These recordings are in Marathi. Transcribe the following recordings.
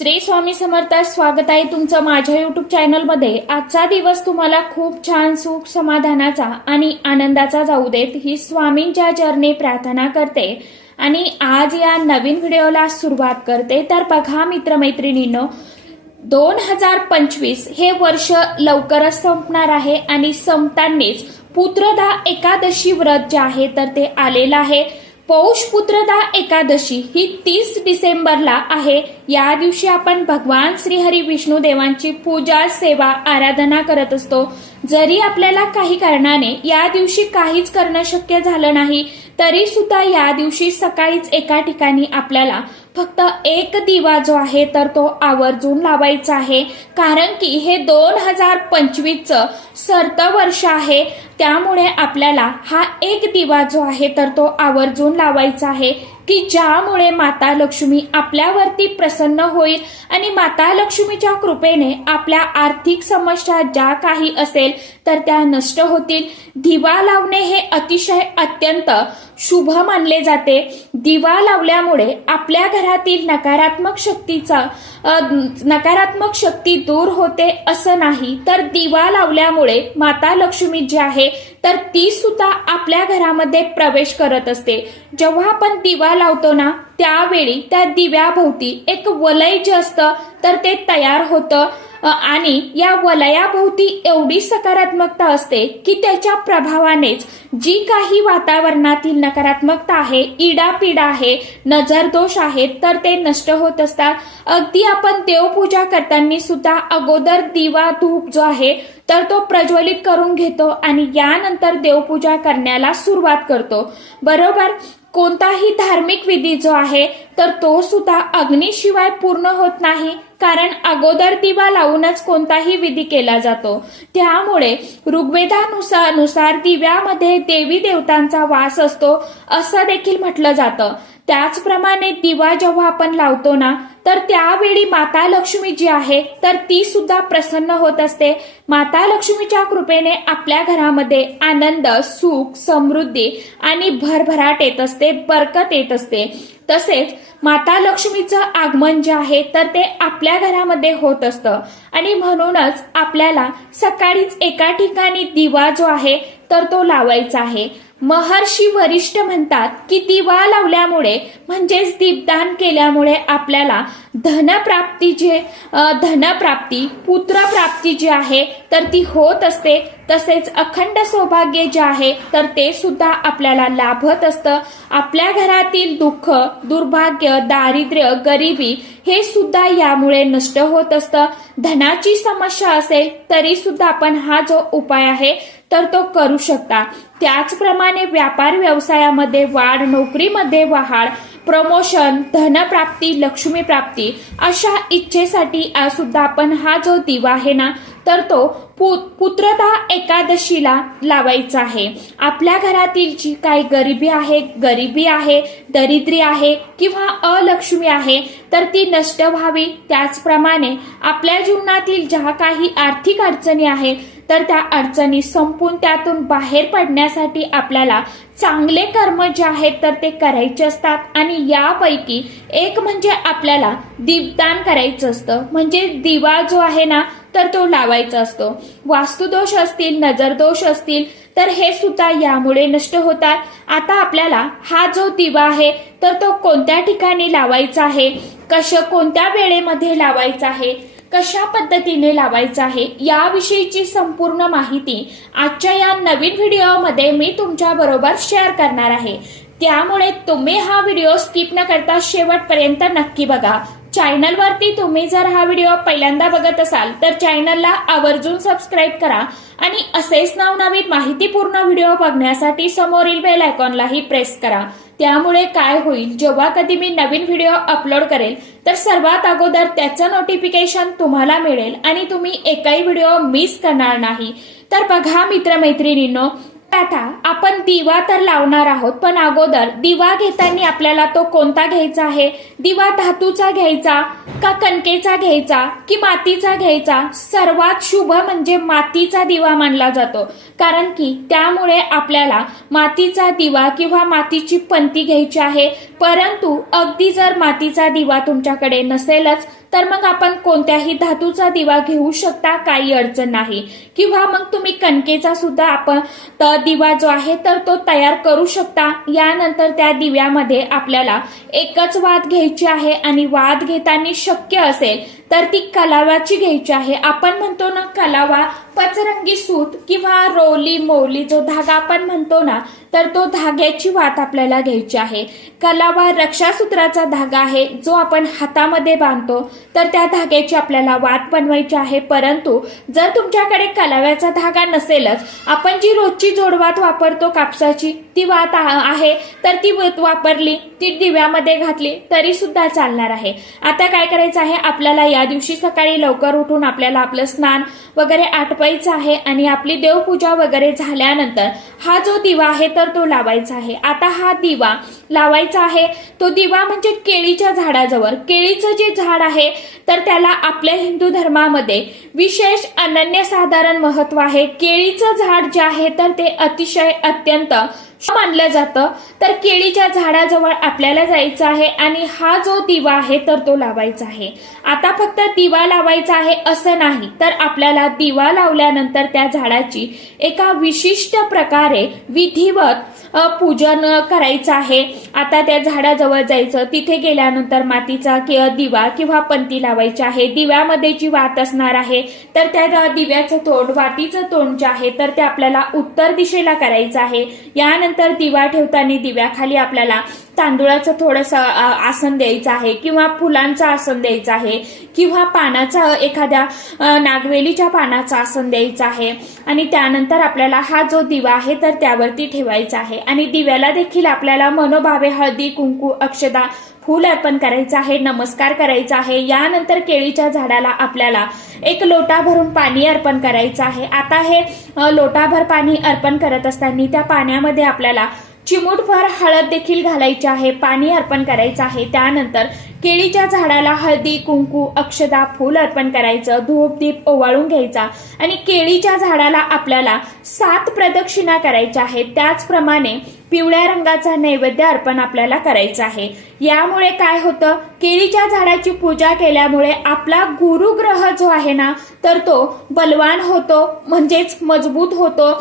श्री स्वामी समर्थ. स्वागत आहे तुमचं माझ्या युट्यूब चॅनलमध्ये. आजचा दिवस तुम्हाला खूप छान सुख समाधानाचा आणि आनंदाचा जाऊ देत ही स्वामींच्या चरणी प्रार्थना करते आणि आज या नवीन व्हिडिओला सुरुवात करते. तर बघा मित्रमैत्रिणींनो, 2025 हे वर्ष लवकरच संपणार आहे आणि संपतानाच पुत्रदा एकादशी व्रत जे आहे तर ते आलेलं आहे. पौष पुत्रदा एकादशी ही 30 डिसेंबरला आहे. या दिवशी आपण भगवान श्रीहरी विष्णू देवांची पूजा सेवा आराधना करत असतो. जरी आपल्याला काही कारणाने या दिवशी काहीच करणं शक्य झालं नाही तरी सुद्धा या दिवशी सकाळीच एका ठिकाणी आपल्याला फक्त एक दिवा जो आहे तर तो आवर्जून लावायचा आहे. कारण की हे 2025चं सरतं वर्ष आहे. त्यामुळे आपल्याला हा एक दिवा जो आहे तर तो आवर्जून लावायचा आहे की ज्यामुळे माता लक्ष्मी आपल्यावरती प्रसन्न होईल आणि माता लक्ष्मीच्या कृपेने आपल्या आर्थिक समस्या ज्या काही असेल तर त्या नष्ट होतील. दिवा लावणे हे अतिशय अत्यंत शुभ मानले जाते. दिवा लावल्यामुळे आपल्या घरातील नकारात्मक शक्ती दूर होते असं नाही, तर दिवा लावल्यामुळे माता लक्ष्मी जी आहे तर ती सुद्धा आपल्या घरामध्ये प्रवेश करत असते. जेव्हा आपण दिवा लावतो ना त्यावेळी त्या दिव्याभोवती एक वलय जे असतं तर ते तयार होतं आणि या वलयाभोवती एवढी सकारात्मकता असते की त्याच्या प्रभावानेच जी काही वातावरणातील नकारात्मकता आहे, इडापिडा आहे, नजर दोष आहेत तर ते नष्ट होत असतात. अगदी आपण देवपूजा करताना सुद्धा अगोदर दिवा धूप जो आहे तर तो प्रज्वलित करून घेतो आणि यानंतर देवपूजा करण्याला सुरुवात करतो. बरोबर. कोणताही धार्मिक विधी जो आहे तर तो सुद्धा अग्नीशिवाय पूर्ण होत नाही, कारण अगोदर दिवा लावूनच कोणताही विधी केला जातो. त्यामुळे ऋग्वेदानुसार दिव्यामध्ये देवी देवतांचा वास असतो असं देखील म्हटलं जातं. त्याचप्रमाणे दिवा जेव्हा आपण लावतो ना तर त्यावेळी माता लक्ष्मी जी आहे तर ती सुद्धा प्रसन्न होत असते. माता लक्ष्मीच्या कृपेने आपल्या घरामध्ये आनंद, सुख, समृद्धी आणि भरभराट येत असते, बरकत येत असते. तसेच माता लक्ष्मीचं आगमन जे आहे तर ते आपल्या घरामध्ये होत असतं आणि म्हणूनच आपल्याला सकाळीच एका ठिकाणी दिवा जो आहे तर तो लावायचा आहे. महर्षी वरिष्ठ म्हणतात की दिवा लावल्यामुळे म्हणजेच दीपदान केल्यामुळे आपल्याला धनप्राप्ती, पुत्रप्राप्ती जी आहे तर ती होत असते. तसेच अखंड सौभाग्य जे आहे तर ते सुद्धा आपल्याला लाभत असतं. आपल्या घरातील दुःख, दुर्भाग्य, दारिद्र्य, गरिबी हे सुद्धा यामुळे नष्ट होत असतं. धनाची समस्या असेल तरी सुद्धा आपण हा जो उपाय आहे तर तो करू शकता. त्याचप्रमाणे व्यापार व्यवसायामध्ये वाढ, नोकरीमध्ये वाढ, प्रमोशन, धनप्राप्ती, लक्ष्मी प्राप्ती अशा इच्छेसाठी सुद्धा आपण हा जो दिवा आहे ना तर तो पुत्रदा एकादशीला लावायचा आहे. आपल्या घरातील जी काही गरिबी आहे, दरिद्री आहे किंवा अलक्ष्मी आहे तर ती नष्ट व्हावी. त्याचप्रमाणे आपल्या जीवनातील ज्या काही आर्थिक अडचणी आहेत तर त्या अडचणी संपून त्यातून बाहेर पडण्यासाठी आपल्याला चांगले कर्म जे आहेत तर ते करायचे असतात आणि यापैकी एक म्हणजे आपल्याला दीपदान करायचं असतं. म्हणजे दिवा जो आहे ना तर तो लावायचा असतो. वास्तुदोष असतील, नजर दोष असतील तर हे सुद्धा यामुळे नष्ट होतात. आता आपल्याला हा जो दिवा आहे तर तो कोणत्या ठिकाणी लावायचा आहे, कोणत्या वेळेमध्ये लावायचा आहे, कशा पद्धतीने लावायचं आहे याविषयीची संपूर्ण माहिती आजच्या या नवीन व्हिडिओमध्ये मी तुमच्या बरोबर शेअर करणार आहे. त्यामुळे तुम्ही हा व्हिडिओ स्किप न करता शेवटपर्यंत नक्की बघा. चॅनलवरती तुम्ही जर हा व्हिडिओ पहिल्यांदा बघत असाल तर चॅनलला आवर्जून सबस्क्राईब करा आणि असेच नवनवीन माहितीपूर्ण व्हिडिओ बघण्यासाठी समोरील बेल आयकॉनलाही प्रेस करा. त्यामुळे काय होईल, जेव्हा कधी मी नवीन व्हिडिओ अपलोड करेल तर सर्वात अगोदर त्याचं नोटिफिकेशन तुम्हाला मिळेल आणि तुम्ही एकही व्हिडिओ मिस करणार नाही. तर बघा मित्रमैत्रिणींनो, आता आपण दिवा तर लावणार आहोत, पण अगोदर दिवा घेताना आपल्याला तो कोणता घ्यायचा आहे, दिवा धातूचा घ्यायचा का कणकेचा घ्यायचा की मातीचा घ्यायचा. सर्वात शुभ म्हणजे मातीचा दिवा मानला जातो, कारण की त्यामुळे आपल्याला मातीचा दिवा किंवा मातीची पंती घ्यायची आहे. परंतु अगदी जर मातीचा दिवा तुमच्याकडे नसेलच तर मग आपण कोणत्याही धातूचा दिवा घेऊ शकता, काही अडचण नाही. किंवा मग तुम्ही कणकेचा सुद्धा आपण दिवा जो आहे तर तो तयार करू शकता. यानंतर त्या दिव्यामध्ये आपल्याला एकच वात घ्यायची आहे आणि वात घेताना शक्य असेल तर ती कलावाची घ्यायची आहे. आपण म्हणतो ना कलावा, पचरंगी सूत किंवा रोली मोली जो धागा आपण म्हणतो ना, तर तो धाग्याची वात आपल्याला घ्यायची आहे. कलावा रक्षासूत्राचा धागा आहे जो आपण हातामध्ये बांधतो, तर त्या धाग्याची आपल्याला वात बनवायची आहे. परंतु जर तुमच्याकडे कलाव्याचा धागा नसेलच, आपण जी रोजची जोडवात वापरतो कापसाची ती वात आहे, तर ती वापरली, ती दिव्यामध्ये घातली तरी सुद्धा चालणार आहे. आता काय करायचं आहे, आपल्याला या दिवशी सकाळी लवकर उठून आपल्याला आपलं स्नान वगैरे आटपायचं आहे आणि आपली देवपूजा वगैरे झाल्यानंतर हा जो दिवा आहे तर तो लावायचा आहे. आता हा दिवा लावायचा आहे, तो दिवा म्हणजे केळीच्या झाडाजवळ. केळीचं जे झाड आहे तर त्याला आपल्या हिंदू धर्मामध्ये विशेष अनन्यसाधारण महत्व आहे. केळीचं झाड जे आहे तर ते अतिशय अत्यंत मानलं जातं. तर केळीच्या झाडाजवळ आपल्याला जायचं आहे आणि हा जो दिवा आहे तर तो लावायचा आहे. आता फक्त दिवा लावायचा आहे असं नाही, तर आपल्याला दिवा लावल्यानंतर त्या झाडाची एका विशिष्ट प्रकारे विधिवत पूजन करायचं आहे. आता त्या झाडाजवळ जायचं, तिथे गेल्यानंतर मातीचा दिवा किंवा पंती लावायची आहे. दिव्यामध्ये जी वात असणार आहे तर त्या दिव्याचं तोंड, वातीचं तोंड जे आहे तर ते आपल्याला उत्तर दिशेला करायचं आहे. यानंतर दिवा ठेवताना दिव्याखाली आपल्याला तांदूळाचं थोडंसं आसन द्यायचं आहे किंवा फुलांचं आसन द्यायचं आहे किंवा पानाचा, एखाद्या नागवेलीच्या पानाचं आसन द्यायचं आहे. आणि त्यानंतर आपल्याला हा जो दिवा आहे तर त्यावरती ठेवायचा आहे आणि दिव्याला देखील आपल्याला मनोभावे हळदी कुंकू अक्षदा फूल अर्पण करायचं आहे, नमस्कार करायचा आहे. यानंतर केळीच्या झाडाला आपल्याला एक लोटा भरून पाणी अर्पण करायचं आहे. आता हे लोटाभर पाणी अर्पण करत असताना त्या पाण्यामध्ये आपल्याला चिमूटभर हळद देखील घालायची आहे, पाणी अर्पण करायचं आहे. त्यानंतर केळीच्या झाडाला हळदी कुंकू अक्षदा फूल अर्पण करायचं, धूप दीप ओवाळून घ्यायचा आणि केळीच्या झाडाला आपल्याला 7 प्रदक्षिणा करायच्या आहेत. त्याचप्रमाणे पिवळ्या रंगाचा नैवेद्य अर्पण आपल्याला करायचं आहे. यामुळे काय होतं, केळीच्या झाडाची पूजा केल्यामुळे आपला गुरुग्रह जो आहे ना तर तो बलवान होतो, म्हणजेच मजबूत होतो.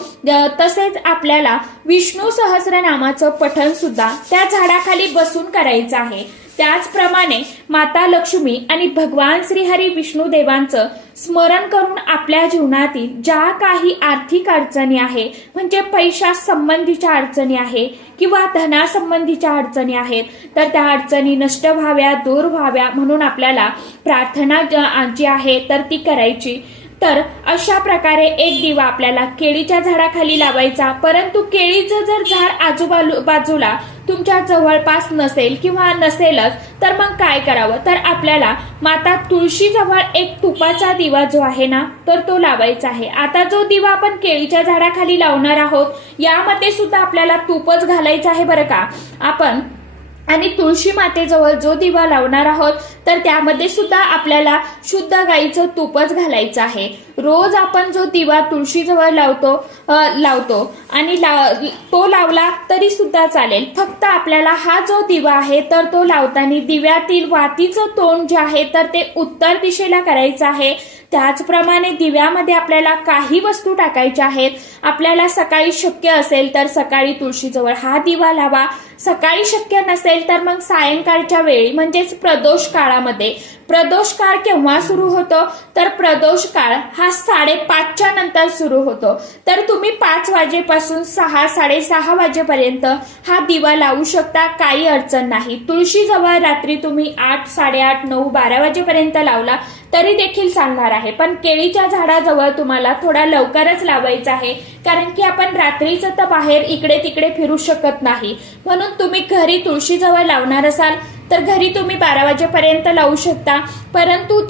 तसेच आपल्याला विष्णू सहस्रनामाचं पठण सुद्धा त्या झाडाखाली बसून करायचं आहे. त्याचप्रमाणे माता लक्ष्मी आणि भगवान श्रीहरी विष्णू देवांचं स्मरण करून आपल्या जीवनातील ज्या काही आर्थिक अडचणी आहे, म्हणजे पैशा संबंधीच्या अडचणी आहे किंवा धनासंबंधीच्या अडचणी आहेत, तर त्या अडचणी नष्ट व्हाव्या, दूर व्हाव्या म्हणून आपल्याला प्रार्थना जी आहे तर ती करायची. तर अशा प्रकारे एक दिवा आपल्याला केळीच्या झाडाखाली लावायचा. परंतु केळीचं जर झाड आजूबाजूला तुमच्या जवळपास नसेल किंवा नसेलच तर मग काय करावं, तर आपल्याला माता तुळशीजवळ एक तुपाचा दिवा जो आहे ना तर तो लावायचा आहे. आता जो दिवा आपण केळीच्या झाडाखाली लावणार आहोत यामध्ये सुद्धा आपल्याला तूपच घालायचं आहे बरं का आपण. आणि तुळशी मातेजवळ जो दिवा लावणार आहोत तर त्यामध्ये सुद्धा आपल्याला शुद्ध गाईचं तूपच घालायचं आहे. रोज आपण जो दिवा तुळशीजवळ लावतो आणि तो लावला तरी सुद्धा चालेल. फक्त आपल्याला हा जो दिवा आहे तर तो लावताना दिव्यातील वातीचं तोंड जे आहे तर ते उत्तर दिशेला करायचं आहे. त्याचप्रमाणे दिव्यामध्ये आपल्याला काही वस्तू टाकायच्या आहेत. आपल्याला सकाळी शक्य असेल तर सकाळी तुळशीजवळ हा दिवा लावा, सकाळी शक्य नसेल तर मग सायंकाळच्या वेळी म्हणजेच प्रदोष काळामध्ये. प्रदोष काळ केव्हा सुरू होतो, तर प्रदोष काळ हा 5:30च्या नंतर सुरू होतो. तर तुम्ही 5 वाजेपासून 6-6:30 वाजेपर्यंत हा दिवा लावू शकता, काही अडचण नाही. तुळशीजवळ रात्री तुम्ही 8, 8:30, 9, 12 वाजेपर्यंत लावला तरी देखील चालणार आहे. पण केळीच्या झाडाजवळ तुम्हाला थोडा लवकरच लावायचा आहे, कारण की आपण रात्रीचं तर बाहेर इकडे तिकडे फिरू शकत नाही. म्हणून तुम्ही घरी तुळशीजवळ लावणार असाल तर घरी तुम्ही 12 वाजेपर्यंत लावू शकता. परंतु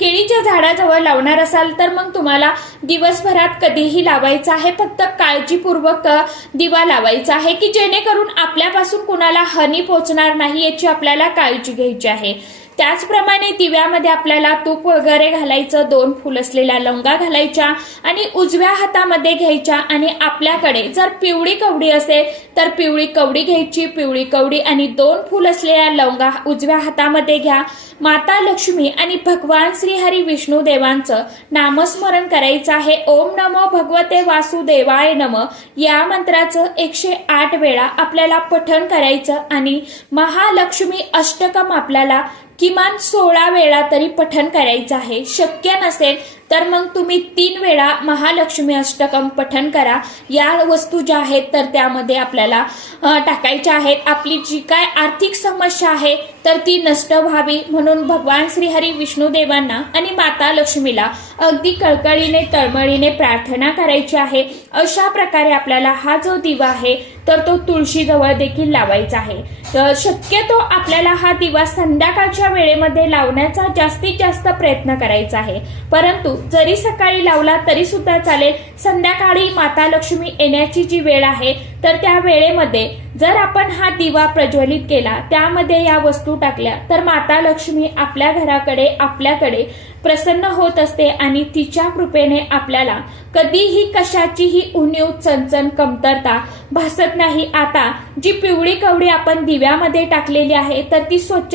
केळीच्या झाडाजवळ लावणार असाल तर मग तुम्हाला दिवसभरात कधीही लावायचा आहे. फक्त काळजीपूर्वक दिवा लावायचा आहे की जेणेकरून आपल्यापासून कुणाला हानी पोहोचणार नाही याची आपल्याला काळजी घ्यायची आहे. त्याचप्रमाणे दिव्यामध्ये आपल्याला तूप वगैरे घालायचं, 2 फूल असलेल्या लवंगा घालायच्या आणि उजव्या हातामध्ये घ्यायच्या आणि आपल्याकडे जर पिवळी कवडी असेल तर पिवळी कवडी घ्यायची, पिवळी कवडी आणि 2 फूल असलेल्या लवंगा उजव्या हातामध्ये घ्या. माता लक्ष्मी आणि भगवान श्रीहरी विष्णू देवांचं नामस्मरण करायचं आहे. ओम नमो भगवते वासुदेवाय नमः या मंत्राचं 108 वेळा आपल्याला पठण करायचं आणि महालक्ष्मी अष्टकम आपल्याला किमान 16 वेळा तरी पठण करायचं आहे. शक्य नसेल तर मग तुम्ही 3 वेळा महालक्ष्मी अष्टकम पठण करा. या वस्तू ज्या आहेत तर त्यामध्ये आपल्याला टाकायच्या आहेत. आपली जी काय आर्थिक समस्या आहे तर ती नष्ट व्हावी म्हणून भगवान श्रीहरी विष्णू देवांना आणि माता लक्ष्मीला अगदी कळकळीने तळमळीने प्रार्थना करायची आहे. अशा प्रकारे आपल्याला हा जो दिवा आहे तर तो तुळशीजवळ देखील लावायचा आहे. तर शक्यतो आपल्याला हा दिवा संध्याकाळच्या वेळेमध्ये लावण्याचा जास्तीत जास्त प्रयत्न करायचा आहे. परंतु जरी सकाळी लावला तरी सुद्धा चालेल. संध्याकाळी माता लक्ष्मी येण्याची जी वेळ आहे तर त्या वेळेमध्ये जर आपण हा दिवा प्रज्वलित केला, त्यामध्ये या वस्तू टाकल्या तर माता लक्ष्मी आपल्या घराकडे आपल्याकडे प्रसन्न होत असते आणि तिच्या कृपेने आपल्याला कधीही कशाचीही उणीव चणचण कमतरता भासत नाही. आता जी पिवळी कवडी आपण दिव्यामध्ये टाकलेली आहे तर ती स्वच्छ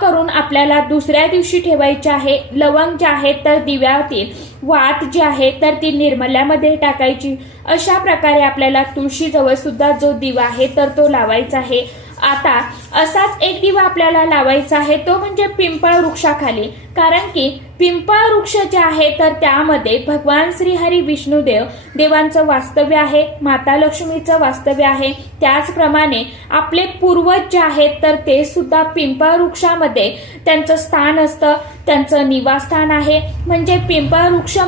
करून आपल्याला दुसऱ्या दिवशी ठेवायची आहे. लवंग जे आहेत तर दिव्यातील वात जी आहे तर ती निर्मल्यामध्ये टाकायची. अशा प्रकारे आपल्याला तुळशीजवळ सुद्धा जो दिवा आहे तर तो लावायचा आहे. आता असाच एक दिवा आपल्याला लावायचा आहे, तो म्हणजे पिंपळ वृक्षाखाली. कारण की पिंपळ वृक्ष जे आहे तर त्यामध्ये भगवान श्रीहरी विष्णुदेव देवांचं वास्तव्य आहे, माता लक्ष्मीचं वास्तव्य आहे. त्याचप्रमाणे आपले पूर्वज जे आहेत तर ते सुद्धा पिंपळ वृक्षामध्ये त्यांचं स्थान असतं, त्यांचं निवासस्थान आहे. म्हणजे पिंपळ वृक्ष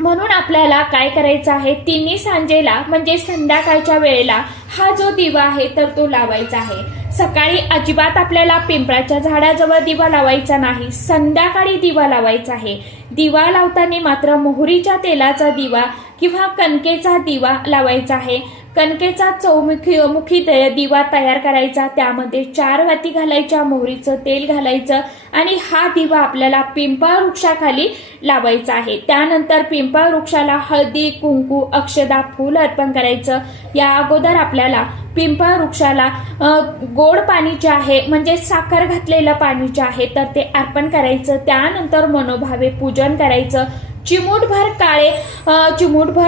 म्हणून आपल्याला काय करायचं आहे, तिन्ही सांजेला म्हणजे संध्याकाळच्या वेळेला हा जो दिवा आहे तर तो लावायचा आहे. सकाळी अजिबात आपल्याला पिंपळाच्या झाडाजवळ दिवा लावायचा नाही, संध्याकाळी दिवा लावायचा आहे. दिवा लावताना मात्र मोहरीच्या तेलाचा दिवा किंवा कणकेचा दिवा लावायचा आहे. कणकेचा चौमुखी दिवा तयार करायचा, त्यामध्ये 4 वाती घालायच्या, मोहरीचं तेल घालायचं आणि हा दिवा आपल्याला पिंपळ वृक्षाखाली लावायचा आहे. त्यानंतर पिंपळ वृक्षाला हळदी, कुंकू, अक्षदा, फूल अर्पण करायचं. या अगोदर आपल्याला पिंपळ वृक्षाला गोड पाणी जे आहे म्हणजे साखर घातलेलं पाणी जे आहे तर ते अर्पण करायचं. त्यानंतर मनोभावे पूजन करायचं. चिमूटभर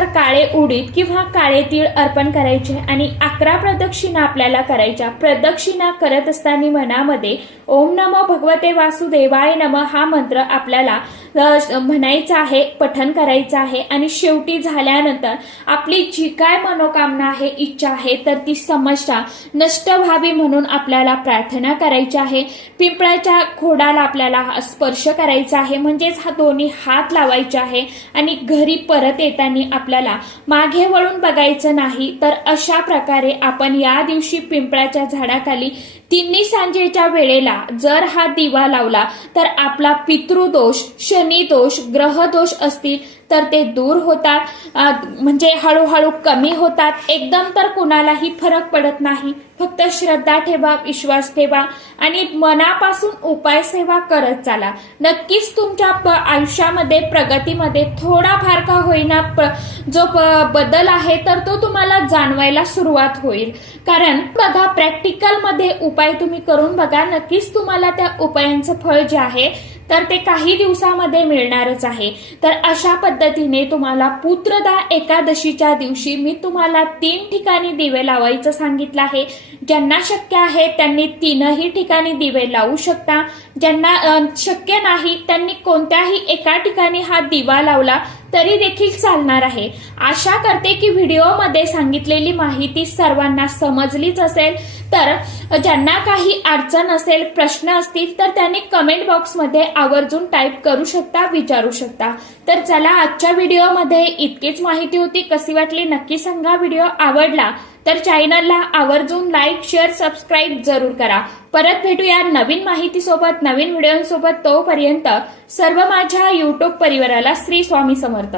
काळे उडीद किंवा काळे तीळ अर्पण करायचे आणि 11 प्रदक्षिणा आपल्याला करायच्या. प्रदक्षिणा करत असताना मनामध्ये ओम नमो भगवते वासुदेवाय नमः हा मंत्र आपल्याला म्हणायचा आहे, पठण करायचं आहे. आणि शेवटी झाल्यानंतर आपली जी काय मनोकामना आहे, इच्छा आहे तर ती समस्या नष्ट व्हावी म्हणून आपल्याला प्रार्थना करायची आहे. पिंपळाच्या खोडाला आपल्याला स्पर्श करायचा आहे, म्हणजेच हा दोन्ही हात लावायचे आहे आणि घरी परत येताना आपल्याला मागे वळून बघायचं नाही. तर अशा प्रकारे आपण या दिवशी पिंपळाच्या झाडाखाली तिन्ही सांजेच्या वेळेला जर हा दिवा लावला तर आपला पितृदोष, शनिदोष, ग्रहदोष असतील तर ते दूर होतात, म्हणजे हळूहळू कमी होतात. एकदम तर कुणालाही फरक पडत नाही. फक्त श्रद्धा ठेवा, विश्वास ठेवा आणि मनापासून उपाय सेवा करत चाला. नक्कीच तुमच्या आयुष्यामध्ये प्रगतीमध्ये थोडाफार का होईना जो बदल आहे तर तो तुम्हाला जाणवायला सुरुवात होईल. कारण बघा, प्रॅक्टिकल मध्ये उपाय तुम्ही करून बघा, नक्कीच तुम्हाला त्या उपायांचं फळ जे आहे तर ते काही दिवसामध्ये मिळणारच आहे. तर अशा पद्धतीने तुम्हाला पुत्रदा एकादशीच्या दिवशी मी तुम्हाला 3 ठिकाणी दिवे लावायचं सांगितलं आहे. ज्यांना शक्य आहे त्यांनी 3ही ठिकाणी दिवे लावू शकता. ज्यांना शक्य नाही त्यांनी कोणत्याही एका ठिकाणी हा दिवा लावला तरी देखील चालणार आहे. आशा करते की व्हिडिओमध्ये सांगितलेली माहिती सर्वांना समजलीच असेल. तर ज्यांना काही अडचण असेल, प्रश्न असतील तर त्यांनी कमेंट बॉक्समध्ये आवर्जून टाईप करू शकता, विचारू शकता. तर चला, आजच्या व्हिडिओमध्ये इतकीच माहिती होती. कशी वाटली नक्की सांगा. व्हिडिओ आवडला तर चॅनलला आवर्जून लाईक, शेअर, सबस्क्राईब जरूर करा. परत भेटूया नवीन माहितीसोबत, नवीन व्हिडिओसोबत. तोपर्यंत सर्व माझ्या युट्यूब परिवाराला श्री स्वामी समर्थ.